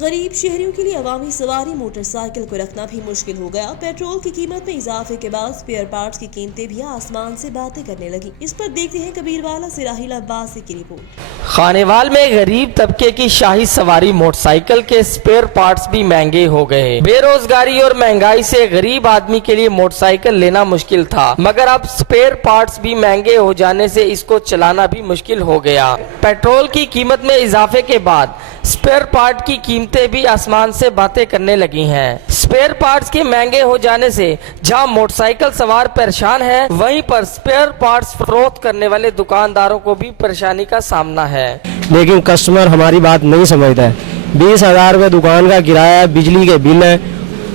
गरीब शहरियों के लिए अवामी सवारी मोटरसाइकिल को रखना भी मुश्किल हो गया। पेट्रोल की कीमत में इजाफे के बाद स्पेयर पार्ट्स की कीमतें भी आसमान से बातें करने लगी। इस पर देखते हैं कबीरवाला से राहिल अब्बासी की रिपोर्ट। खानेवाल में गरीब तबके की शाही सवारी मोटरसाइकिल के स्पेयर पार्ट्स भी महंगे हो गए। बेरोजगारी और महंगाई से गरीब आदमी के लिए मोटरसाइकिल लेना मुश्किल था, मगर अब स्पेयर पार्ट्स भी महंगे हो जाने से इसको चलाना भी मुश्किल हो गया। पेट्रोल की कीमत में इजाफे के बाद स्पेयर पार्ट की कीमतें भी आसमान से बातें करने लगी हैं। स्पेयर पार्ट्स के महंगे हो जाने से जहां मोटरसाइकिल सवार परेशान है, वहीं पर स्पेयर पार्ट्स फरोख्त करने वाले दुकानदारों को भी परेशानी का सामना है। लेकिन कस्टमर हमारी बात नहीं समझता है। 20,000 रुपये दुकान का किराया, बिजली के बिल है,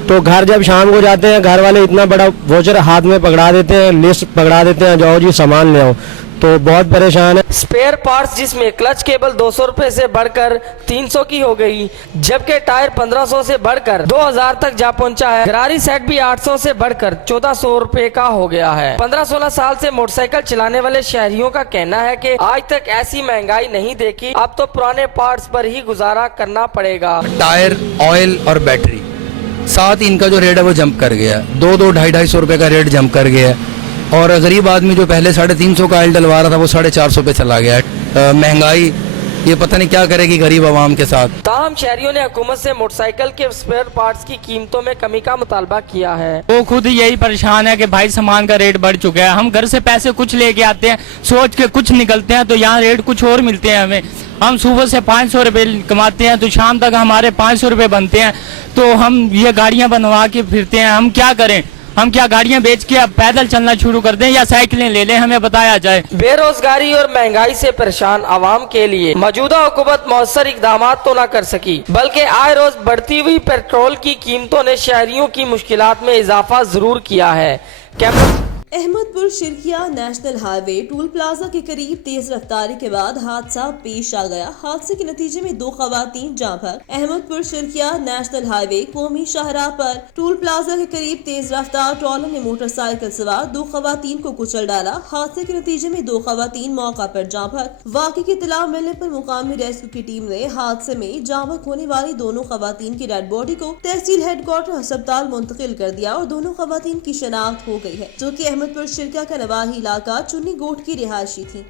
तो घर जब शाम को जाते हैं घर वाले इतना बड़ा वोचर हाथ में पकड़ा देते हैं, लिस्ट पकड़ा देते हैं, जाओ जी सामान ले आओ, तो बहुत परेशान है। स्पेयर पार्ट्स जिसमें क्लच केबल 200 रुपए से बढ़कर 300 की हो गई, जबकि टायर 1500 से बढ़कर 2000 तक जा पहुंचा है। गरारी सेट भी 800 से बढ़कर 1400 रुपए का हो गया है। 15-16 साल से मोटरसाइकिल चलाने वाले शहरियों का कहना है कि आज तक ऐसी महंगाई नहीं देखी, अब तो पुराने पार्ट्स पर ही गुजारा करना पड़ेगा। टायर, ऑयल और बैटरी, साथ इनका जो रेट है वो जंप कर गया। 2-2-250 रुपए का रेट जंप कर गया है। और गरीब आदमी जो पहले 350 का ऑयल डलवा रहा था वो 450 पे चला गया है। महंगाई ये पता नहीं क्या करेगी गरीब आवाम के साथ। ताहम शहरियों ने हुकूमत से मोटरसाइकिल के स्पेयर पार्ट्स की कीमतों में कमी का मुतालबा किया है। वो खुद यही परेशान है कि भाई सामान का रेट बढ़ चुका है। हम घर से पैसे कुछ लेके आते हैं, सोच के कुछ निकलते हैं, तो यहाँ रेट कुछ और मिलते हैं हमें। हम सुबह से 500 रुपये कमाते हैं तो शाम तक हमारे 500 रुपये बनते हैं, तो हम ये गाड़ियाँ बनवा के फिरते हैं। हम क्या करें? हम क्या गाड़ियां बेच के अब पैदल चलना शुरू कर दें या साइकिलें ले लें? हमें बताया जाए। बेरोजगारी और महंगाई से परेशान आवाम के लिए मौजूदा हुकूमत मौसर इकदाम तो न कर सकी, बल्कि आए रोज बढ़ती हुई पेट्रोल की कीमतों ने शहरियों की मुश्किलात में इजाफा जरूर किया है। Ahmadpur Sharqia national highway toll plaza के करीब तेज रफ्तारी के बाद हादसा पेश आ गया। हादसे के नतीजे में 2 खवातीन जाँ भर। अहमदपुर शिरकिया नेशनल हाईवे कौमी शाहराह पर टूल प्लाजा के करीब तेज रफ्तार ट्रॉलर ने मोटरसाइकिल सवार 2 खवातीन को कुचल डाला। हादसे के नतीजे में 2 खवातीन मौका पर जाँ भर। वाक़े की इत्तला मिलने पर मुकामी रेस्क्यू की टीम ने हादसे में जाँ बहक होने वाली दोनों खवातीन की डेड बॉडी को तहसील हेडक्वार्टर अस्पताल मुंतकिल कर दिया और दोनों खवातीन की शनाख्त हो गई है, जो की अहमदपुर शिरकिया का नवाही इलाका चुन्नी गोट की रिहायशी थी।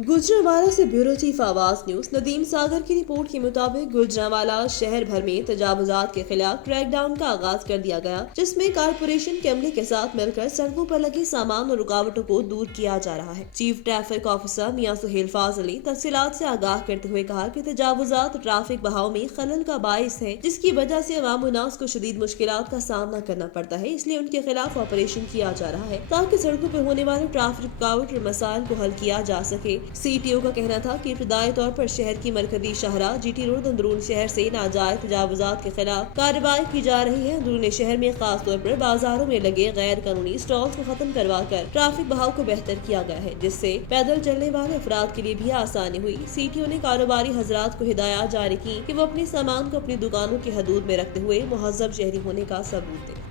गुजरांवाला से ब्यूरो चीफ आवाज न्यूज नदीम सागर की रिपोर्ट के मुताबिक गुजरांवाला शहर भर में तजावुजात के खिलाफ क्रैकडाउन का आगाज कर दिया गया, जिसमें कारपोरेशन के अमले के साथ मिलकर सड़कों पर लगे सामान और रुकावटों को दूर किया जा रहा है। चीफ ट्रैफिक ऑफिसर मियां सुहेल फाजल ने तफसीलात से आगाह करते हुए कहा कि तजावुजात ट्रैफिक बहाव में खलल का बाइस है, जिसकी वजह से अवाम उन्नास को शदीद मुश्किलात का सामना करना पड़ता है। इसलिए उनके खिलाफ ऑपरेशन किया जा रहा है ताकि सड़कों पर होने वाले ट्रैफिक रुकावट और मसाइल को हल किया जा सके। सीटीओ का कहना था कि इब्तदाई तौर पर शहर की मरकजी शाहराह जीटी रोड अंदरून शहर से नाजायज तजावुजात के खिलाफ कार्रवाई की जा रही है। अंदरून शहर में खास तौर पर बाजारों में लगे गैर कानूनी स्टॉल्स को खत्म करवा कर ट्रैफिक बहाव को बेहतर किया गया है, जिससे पैदल चलने वाले अफराद के लिए भी आसानी हुई। सीटीओ ने कारोबारी हजरात को हिदायत जारी की कि वो अपने सामान को अपनी दुकानों की हदूद में रखते हुए मुहज्जब शहरी होने का सबूत दें।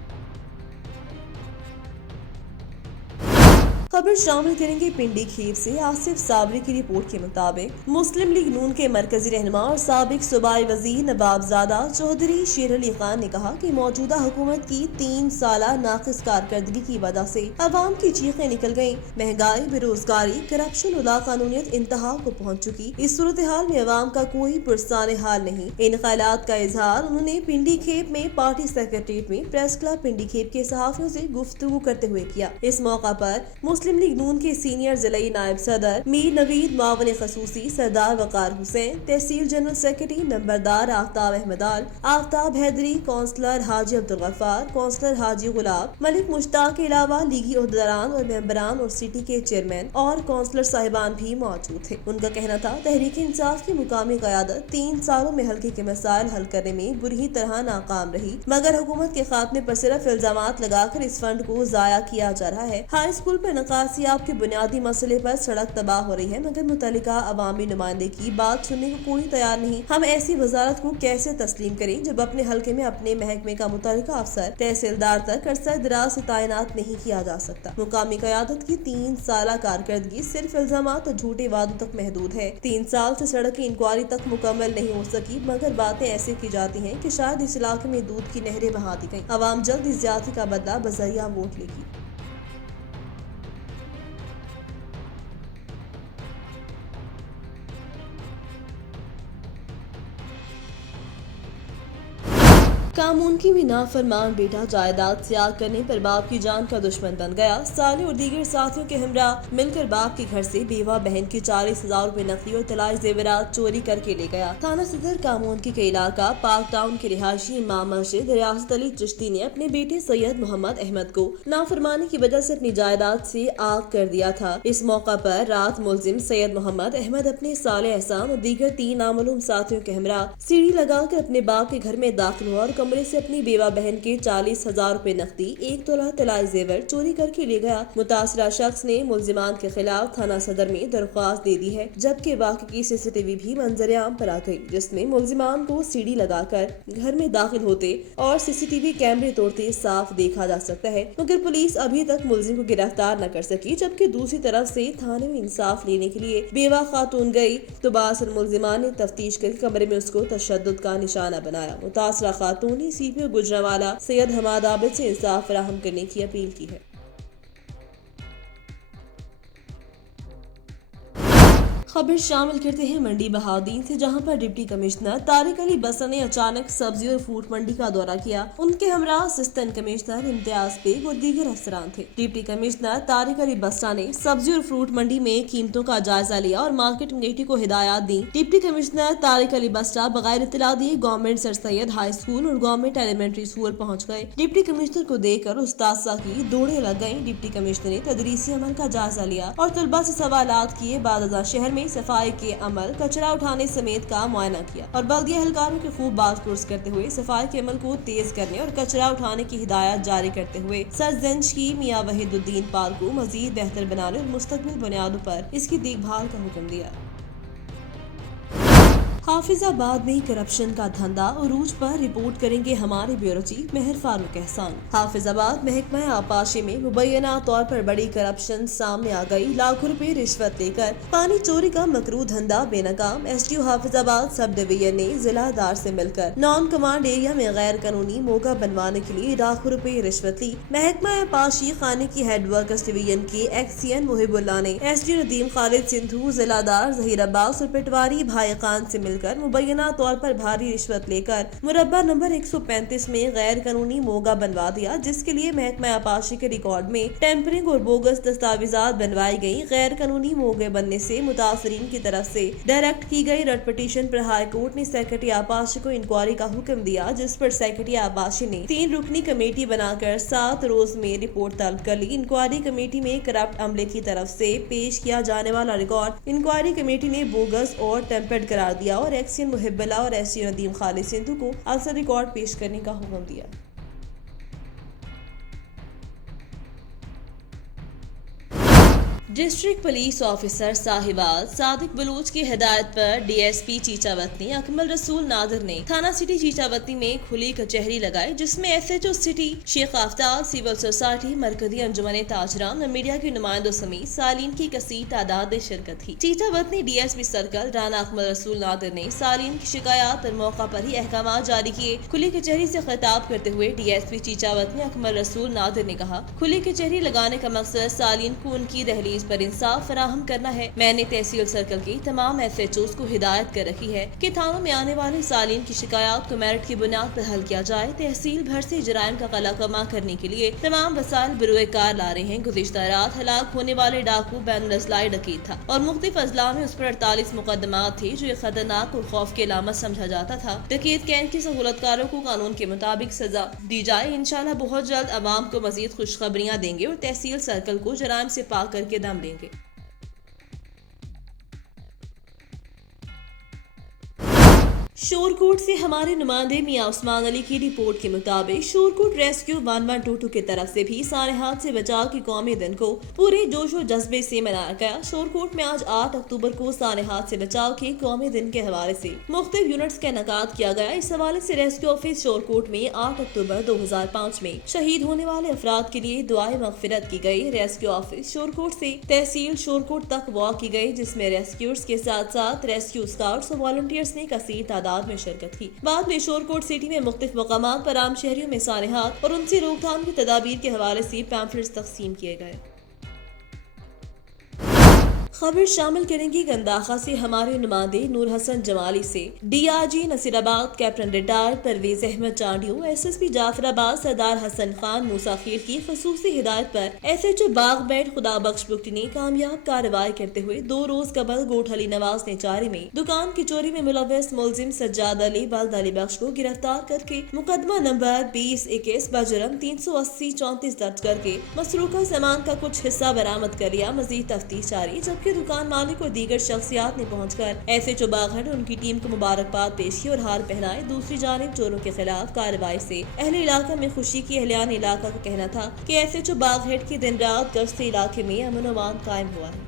खबर शामिल करेंगे पिंडी खीर से। आसिफ साबरी की रिपोर्ट के मुताबिक मुस्लिम लीग नून के मरकजी रहनुमा और साबिक सूबाई वजीर नवाबजादा चौधरी शेर अली खान ने कहा कि मौजूदा हुकूमत की 3 साला नाकिस कारकर्दगी की वजह से अवाम की चीखें निकल गयी। महंगाई, बेरोजगारी, करप्शन और लाकानूनियत इंतहा को पहुँच चुकी। इस सूरत हाल में अवाम का कोई पुरसाने हाल नहीं। इन ख्यालात का इजहार उन्होंने पिंडी खेप में पार्टी सेक्रेटरीट में प्रेस क्लब पिंडी खेप के सहाफियों से गुफ्तगू करते हुए किया। इस मौका पर मुस्लिम लीग नून के सीनियर जिलाई नायब सदर मीर नवीद, मावन खसूसी सरदार वकार हुसैन, तहसील जनरल सेक्रेटरी नंबरदार आफ्ताब अहमदाल, आफ्ताब हैदरी, काउंसलर हाजी अब्दुल गफ्फार, काउंसलर हाजी गुलाब, मलिक मुश्ताक के अलावा लीगी ओहदेदारान और मेंबरान और सिटी के चेयरमैन और काउंसलर साहिबान भी मौजूद थे। उनका कहना था तहरीक इंसाफ की मुकामी क़यादत 3 सालों में हल्के के मसाइल हल करने में बुरी तरह नाकाम रही, मगर हुकूमत के खात्मे पर सिर्फ इल्जामात लगाकर इस फंड को जाया किया जा रहा है। हाई स्कूल पर नकासियाब के बुनियादी मसले पर सड़क तबाह हो रही है, मगर मुतल्लिका अवामी नुमाइंदे की बात सुनने को कोई तैयार नहीं। हम ऐसी वजारत को कैसे तस्लीम करें जब अपने हल्के में अपने महकमे का मुतल्लिका अफसर तहसीलदार तक अरसा दराज से तैनात नहीं किया जा सकता। मुकामी क़यादत की 3 साल कारकर्दगी सिर्फ इल्जामात और झूठे वादों तक महदूद है। 3 साल से सड़क की इंक्वायरी तक मुकम्मल नहीं हो सकी, मगर बातें ऐसे की जाती हैं कि शायद इस इलाके में दूध की नहरें बहा दी गई। अवाम जल्द इस ज्यादती का बदला बजरिया वोट लेगी। कानून की भी नाफरमान बेटा जायदाद से आग करने पर बाप की जान का दुश्मन बन गया। साले और दीगर साथियों के हमरा मिलकर बाप के घर से बेवा बहन की 40,000 रुपए नकली और तलाई जेवरात चोरी करके ले गया। थाना सदर कामून के इलाका पार्क टाउन के रिहायशी इमाम मस्जिद रियासत अली चिश्ती ने अपने बेटे सैयद मोहम्मद अहमद को नाफरमानी की वजह से अपनी जायदाद से आग कर दिया था। इस मौका पर रात मुलजिम सैयद मोहम्मद अहमद अपने साले एहसान और दीगर 3 नामालूम साथियों के हमरा सीढ़ी लगाकर अपने बाप के घर में दाखिल हुआ और कमरे से अपनी बेवा बहन के 40,000 रुपए नकदी, 1 तोला तलाई जेवर चोरी करके ले गया। मुतासरा शख्स ने मुलजिमान के खिलाफ थाना सदर में दरख्वास्त दे दी है, जबकि बाकी की CCTV भी मंजर आम पर आ गई, जिसमें मुलजिमान को सीढ़ी लगाकर घर में दाखिल होते और CCTV कैमरे तोड़ते साफ देखा जा सकता है। मगर पुलिस अभी तक मुलजिम को गिरफ्तार न कर सकी, जबकि दूसरी तरफ से थाने में इंसाफ लेने के लिए बेवा खातून गई तो बासर मुलजिमान ने तफ्तीश कर कमरे में उसको तशद्दुद का निशाना बनाया। मुतासरा खातून ने CPO गुजरांवाला सैयद हमाद आबिद से इंसाफ फराहम करने की अपील की है। खबर शामिल करते हैं मंडी बहाउद्दीन से, जहां पर डिप्टी कमिश्नर तारिक अली बस्सा ने अचानक सब्जी और फ्रूट मंडी का दौरा किया। उनके हमरा असिस्टेंट कमिश्नर इम्तियाज बेग और दीगर अफसरान थे। डिप्टी कमिश्नर तारिक अली बस्सा ने सब्जी और फ्रूट मंडी में कीमतों का जायजा लिया और मार्केट कमेटी को हिदायत दी। डिप्टी कमिश्नर तारिक अली बस्सा बगैर इत्तला दिए government sir Syed high school और गवर्नमेंट एलिमेंट्री स्कूल पहुँच गए। डिप्टी कमिश्नर को देखकर उस्ताद की दौड़े लग गयी। डिप्टी कमिश्नर ने तदरीसी अमल का जायजा लिया और तलबा से सवालात किए। बाद शहर में सफाई के अमल, कचरा उठाने समेत का मुआयना किया और बल्दिया एहलकारों की खूब बात पुरस करते हुए सफाई के अमल को तेज करने और कचरा उठाने की हिदायत जारी करते हुए सरजंश की मियां वहीदुद्दीन पाल को मजीद बेहतर बनाने और मुस्तकबिल बुनियादों पर इसकी देखभाल का हुक्म दिया। हाफिजाबाद में करप्शन का धंधा उरूज पर रिपोर्ट करेंगे हमारे ब्यूरो चीफ मेहर फारूक एहसान। हाफिजाबाद महकमा आपाशी में मुबैना तौर पर बड़ी करप्शन सामने आ गई। लाखों रुपए रिश्वत लेकर पानी चोरी का मकरू धंधा बेनकाम। SDO हाफिजाबाद सब डिवीजन ने जिलादार से मिलकर नॉन कमांड एरिया में गैर कानूनी मोगा बनवाने के लिए लाखों रुपए रिश्वत ली। महकमा आपाशी खाने की हेड वर्कर्स डिवीजन के एक्सियन मुहिबुल्लाह ने SDO नदीम खालिद सिंधु, जिलादार जहीर अब्बास और पटवारी भाई खान से कर मुबैना तौर पर भारी रिश्वत लेकर मुरब्बा नंबर 135 में गैर कानूनी मोगा बनवा दिया, जिसके लिए महकमा आपाशी के रिकॉर्ड में टेम्परिंग और बोगस दस्तावेजात बनवाई गई। गैर कानूनी मोगे बनने से मुतासरीन की तरफ से डायरेक्ट की गई रट पिटीशन पर हाई कोर्ट ने सेक्रेटरी आपाशी को इंक्वायरी का हुक्म दिया, जिस पर सेक्रेटरी आपाशी ने 3 रुकनी कमेटी बनाकर 7 रोज में रिपोर्ट तलब कर ली। इंक्वायरी कमेटी में करप्ट अमले की तरफ से पेश किया जाने वाला रिकॉर्ड इंक्वायरी कमेटी ने बोगस और टेम्पर्ड करार दिया और एक्सियन मुहिब्बुल्लाह और SDO नदीम खालिद सिंधु को अक्सर रिकॉर्ड पेश करने का हुक्म दिया। District police officer Sahiwal Sadiq Baloch की हिदायत पर DSP चीचावतनी अकमल रसूल नादिर ने थाना सिटी चीचावतनी में खुली कचहरी लगाई, जिसमें SHO city Sheikh Aftab, civil society, मरकजी अंजुमन ताजरान और मीडिया के नुमाइंदों समेत सालीन की कसीर तादाद में शिरकत थी। चीचावतनी DSP सर्कल राना अकमल रसूल नादिर ने सालीन की शिकायत और मौका पर ही अहकाम जारी किए। खुली कचहरी से खिताब करते हुए DSP चीचावतनी अकमल रसूल नादिर ने कहा, खुली कचहरी लगाने का मकसद सालीन को उनकी दहलीज पर इंसाफ फराहम करना है। मैंने तहसील सर्कल की तमाम SHOs को हिदायत कर रखी है कि थानों में आने वाले सालीन की शिकायत को मेरिट की बुनियाद पर हल किया जाए। तहसील भर से जराइम का कलाकमा करने के लिए तमाम वसाइल बरोए कार ला रहे हैं। गुज़िश्ता रात हलाक होने वाले डाकू बैनुल-अज़लाई डकैत था और मुख्तलिफ अजला में उस पर 48 मुकदमात थे, जो एक खतरनाक और खौफ की अलामत समझा जाता था। डकैत कैंट के सहूलतकारों को कानून के मुताबिक सजा दी जाए। इंशाल्लाह बहुत जल्द अवाम को मजीद खुशखबरियाँ देंगे और तहसील सर्कल को जराइम से पाक करके दम लेंगे। शोरकोट से हमारे नुमाइंदे मियां उस्मान अली की रिपोर्ट के मुताबिक शोरकोट रेस्क्यू 1122 की तरफ से भी सानेहात से बचाव के कौमी दिन को पूरे जोश और जज्बे से मनाया गया। शोरकोट में आज 8 अक्टूबर को सानेहात से बचाव के कौमी दिन के हवाले से मुख्तलिफ यूनिट्स का इनेकाद किया गया। इस हवाले से रेस्क्यू ऑफिस शोरकोट में 8 अक्टूबर 2005 में शहीद होने वाले अफराद के लिए दुआए मगफिरत की गई। रेस्क्यू ऑफिस शोरकोट से तहसील शोरकोट तक वॉक की गई, जिसमें रेस्क्यूअर्स के साथ साथ रेस्क्यू स्काउट्स और वॉलंटियर्स ने कसीर तादाद में शिरकत की। बाद में शोरकोट सिटी में मुख्तलिफ मकामात पर आम शहरियों में सानेहात और उनसे रोकथाम की तदाबीर के हवाले से पैम्फलेट्स तकसीम किए गए। खबर शामिल करेंगे गंदाखा से हमारे नुमाइंदे नूर हसन जमाली से। DRG Naseerabad captain retired Pervez Ahmed Chandio, SSP Jafarabad Sardar Hasan Khan Musakhel की खसूसी हिदायत पर SHO बागबैठ खुदा बख्श बुगटी ने कामयाब कार्रवाई करते हुए 2 रोज कबल गोठली नवाज नेचारी में दुकान की चोरी में मुलव्वस मुलजिम सज्जाद अली बल्द अली बख्श को गिरफ्तार करके मुकदमा नंबर 2021 बजुर्म 380-34 दर्ज करके मसरूका सामान का कुछ हिस्सा बरामद कर लिया। मजीद तफ्तीश जारी, जबकि दुकान मालिक और दीगर शख्सियात ने पहुंचकर SHO बागहट उनकी टीम को मुबारकबाद पेश की और हार पहनाए। दूसरी जानिब चोरों के खिलाफ कार्रवाई से अहले इलाका में खुशी की। अहलियान इलाका का कहना था कि SHO बागहट की दिन रात गश्त इलाके में अमन अमान कायम हुआ है।